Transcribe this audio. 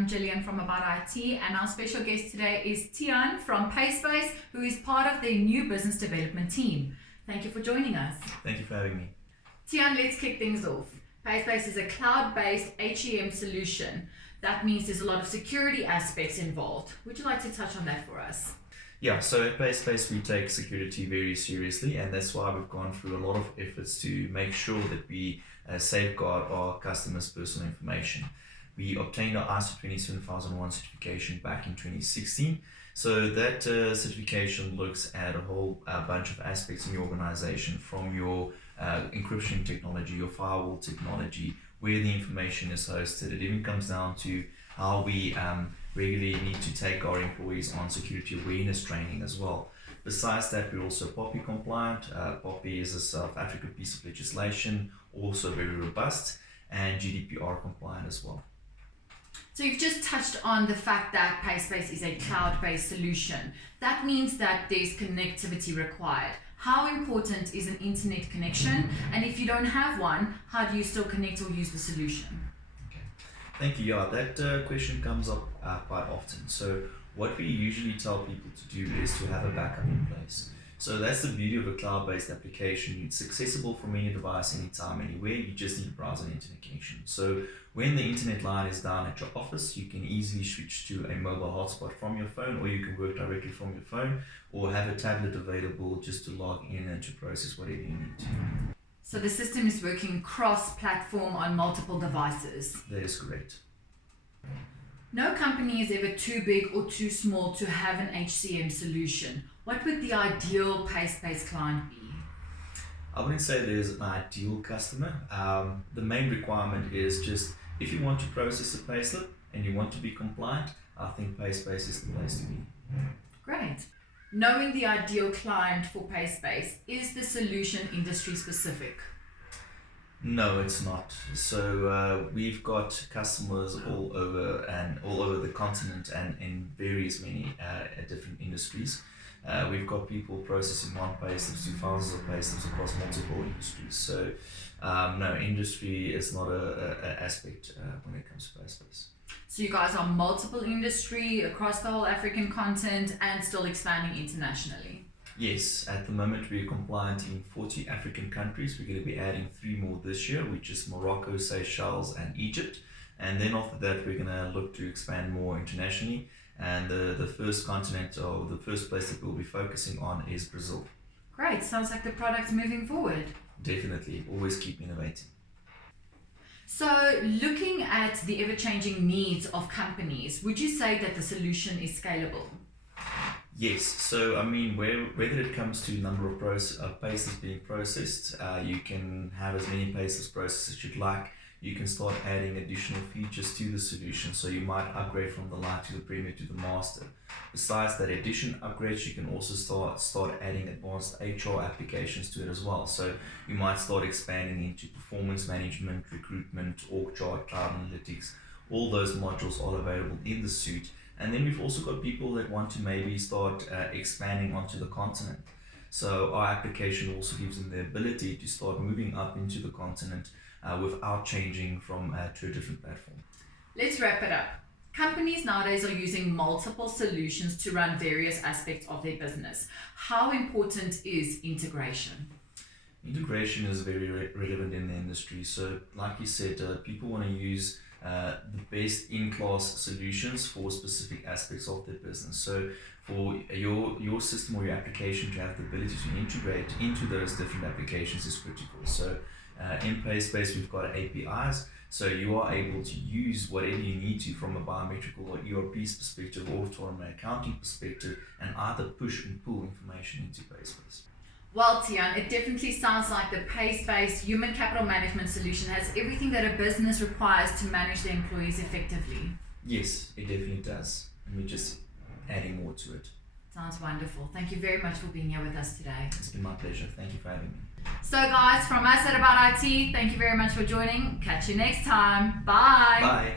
I'm Gillian from About IT, and our special guest today is Tian from PaySpace, who is part of their new business development team. Thank you for joining us. Thank you for having me. Tian, let's kick things off. PaySpace is a cloud-based HCM solution. That means there's a lot of security aspects involved. Would you like to touch on that for us? Yeah, so at PaySpace we take security very seriously, and that's why we've gone through a lot of efforts to make sure that we safeguard our customers' personal information. We obtained our ISO 27001 certification back in 2016. So that certification looks at a whole bunch of aspects in your organization, from your encryption technology, your firewall technology, where the information is hosted. It even comes down to how we regularly need to take our employees on security awareness training as well. Besides that, we're also POPI compliant. POPI is a South African piece of legislation, also very robust, and GDPR compliant as well. So you've just touched on the fact that PaySpace is a cloud-based solution. That means that there's connectivity required. How important is an internet connection? And if you don't have one, how do you still connect or use the solution? Okay. Thank you. Yeah, that question comes up quite often. So what we usually tell people to do is to have a backup in place. So that's the beauty of a cloud-based application. It's accessible from any device, anytime, anywhere. You just need to browse an internet connection. So when the internet line is down at your office, you can easily switch to a mobile hotspot from your phone, or you can work directly from your phone, or have a tablet available just to log in and to process whatever you need to. So the system is working cross-platform on multiple devices. That is correct. No company is ever too big or too small to have an HCM solution. What would the ideal PaySpace client be? I wouldn't say there's an ideal customer. The main requirement is just if you want to process a payslip and you want to be compliant, I think PaySpace is the place to be. Great. Knowing the ideal client for PaySpace, is the solution industry specific? No, it's not. So we've got customers all over the continent and in various many different industries. We've got people processing one payslips to thousands of payslips across multiple industries. So no, industry is not an aspect when it comes to PaySpace. So you guys are multiple industry across the whole African continent and still expanding internationally? Yes, at the moment we're compliant in 40 African countries. We're going to be adding 3 more this year, which is Morocco, Seychelles and Egypt. And then after that we're going to look to expand more internationally. And the first continent, or the first place that we'll be focusing on, is Brazil. Great, sounds like the product's moving forward. Definitely, always keep innovating. So looking at the ever-changing needs of companies, would you say that the solution is scalable? Yes, so I mean, whether it comes to number of payslips being processed, you can have as many payslips processed as you'd like. You can start adding additional features to the solution, so you might upgrade from the light to the premium to the master. Besides that addition upgrades, you can also start adding advanced HR applications to it as well. So you might start expanding into performance management, recruitment, org chart, cloud analytics. All those modules are available in the suite. And then we've also got people that want to maybe start expanding onto the continent. So our application also gives them the ability to start moving up into the continent without changing from to a different platform. Let's wrap it up. Companies nowadays are using multiple solutions to run various aspects of their business. How important is integration? Integration is very relevant in the industry. So like you said, people want to use the best in-class solutions for specific aspects of their business. So for your system or your application to have the ability to integrate into those different applications is critical. So in PaySpace we've got APIs, so you are able to use whatever you need to from a biometrical or ERP's perspective, or from an accounting perspective, and either push and pull information into PaySpace. Well, Tian, it definitely sounds like the PaySpace human capital management solution has everything that a business requires to manage their employees effectively. Yes, it definitely does, and we're just adding more to it. Sounds wonderful. Thank you very much for being here with us today. It's been my pleasure. Thank you for having me. So guys, from us at About IT, thank you very much for joining. Catch you next time. Bye. Bye.